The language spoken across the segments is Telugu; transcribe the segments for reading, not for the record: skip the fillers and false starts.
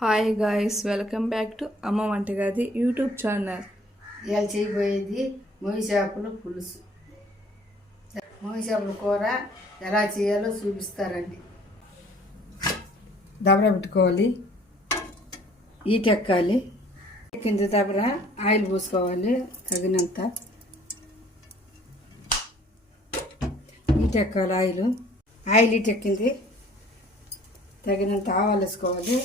Hi guys, welcome back to అమ్మ వంటగది యూట్యూబ్ ఛానల్. ఇవాళ చేయబోయేది మొయ్యి చేపల పులుసు. మొయ్యి చేపల కూర ఎలా చేయాలో చూపిస్తారండి. దబర పెట్టుకోవాలి, ఈటెక్కాలి. కింద దబర ఆయిల్ పోసుకోవాలి తగినంత. ఈటెక్కాలి ఆయిల్ ఈటెక్కింది. తగినంత ఆవాలు వేసుకోవాలి.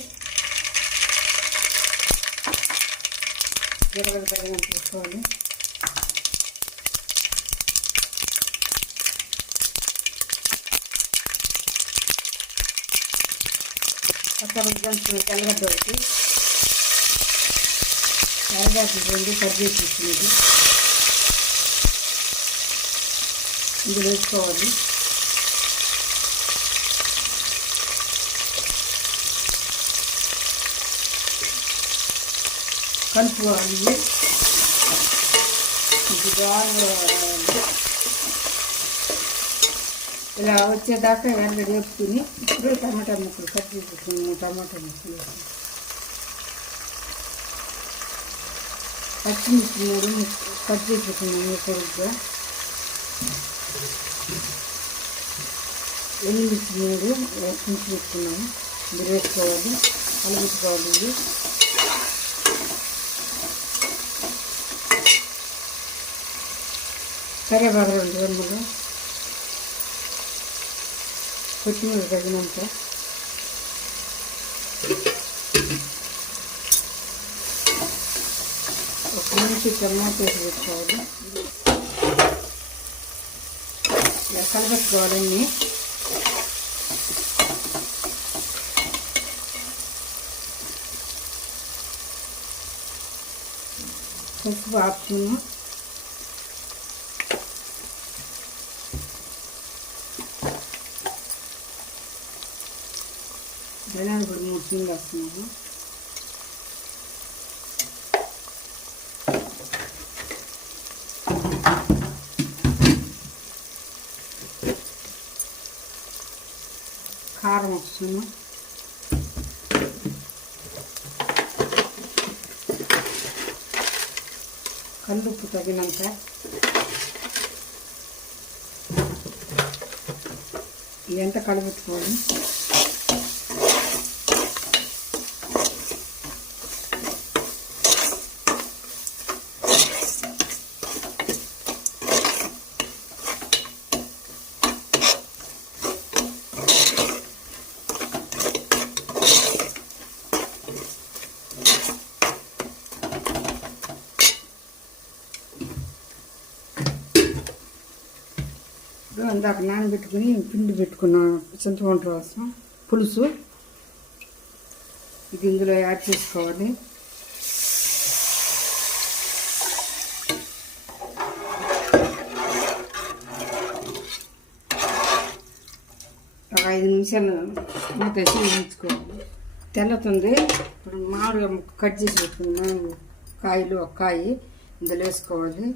జీలకర్ర తగినంత వేసుకోవాలి. కొంచెం తెల్లగడ్డ ఒకటి, తెల్లగడ్డ రెండు కట్ చేసి ఇచ్చినది ఇందులో వేసుకోవాలి. కలుపుకోవాలి. ఇది బాగా ఇలా వచ్చేదాకా ఎండ వేపుకుని ఇప్పుడు టమాటా ముక్కలు కట్ చేసుకున్నాము. టమాటా ముక్కలు పచ్చిమిర్చి 3 కట్ చేసుకున్నాము. పొరుగ్గా ఎండుమిర్చి 3 కుంచి పెట్టుకున్నాము. ఇది వేసుకోవాలి, కలుపుకోవాలి. ఇది కరివేపాకు 2 రెమ్మలు, కొత్తిమీర తగినంత, ఒక నిమిషం టమాటా వేసి పెట్టుకోవాలి. ఇలా కలపెట్టుకోవాలన్నీ. పసుపు ఆప్షన్, ధనియాల పొడి 3 స్పూన్లు వేస్తున్నాము. కారం వస్తున్నాము. కల్లుప్పు తగినంత. ఇదంతా కలుపుకోవాలి. అందాక నానబెట్టుకుని పిండి పెట్టుకున్న చింతపండు రసం పులుసు ఇది ఇందులో యాడ్ చేసుకోవాలి. ఒక 5 నిమిషాలు మూతేసి వేయించుకోవాలి. తెల్లతుంది. ఇప్పుడు మామిడిగా కట్ చేసి పెట్టుకున్నాం కాయలు, ఒక కాయ ఇందులో వేసుకోవాలి.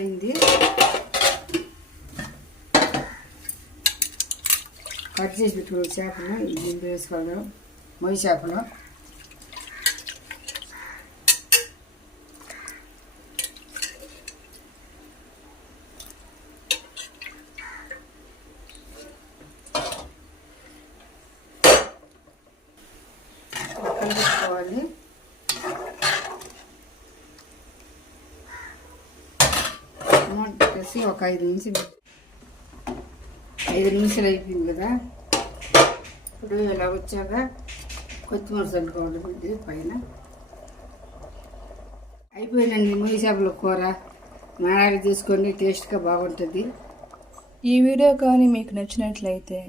అయింది. కట్ చేసి పెట్టుకున్న చేపలు ఇందులో వేసుకోవాలి. మొయ్యి చేపలు కలుపుకోవాలి. వేసి ఒక 5 నిమిషాలు అయిపోయింది కదా. ఇప్పుడు ఇలా వచ్చాక కొత్తిమీర చల్లుకోవాలి పైన. అయిపోయిందండి మొయ్యి చేపల కూర. నానాలు తీసుకొని టేస్ట్గా బాగుంటుంది. ఈ వీడియో కానీ మీకు నచ్చినట్లయితే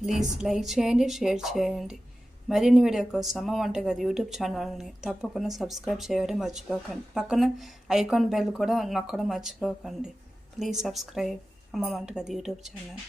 ప్లీజ్ లైక్ చేయండి, షేర్ చేయండి. మరిన్ని వీడియో కోసం అమ్మ వంటగది యూట్యూబ్ ఛానల్ని తప్పకుండా సబ్స్క్రైబ్ చేయడం మర్చిపోకండి. పక్కన ఐకాన్ బెల్ కూడా నొక్కడం మర్చిపోకండి. ప్లీజ్ సబ్స్క్రైబ్ అమ్మ వంటగది యూట్యూబ్ ఛానల్.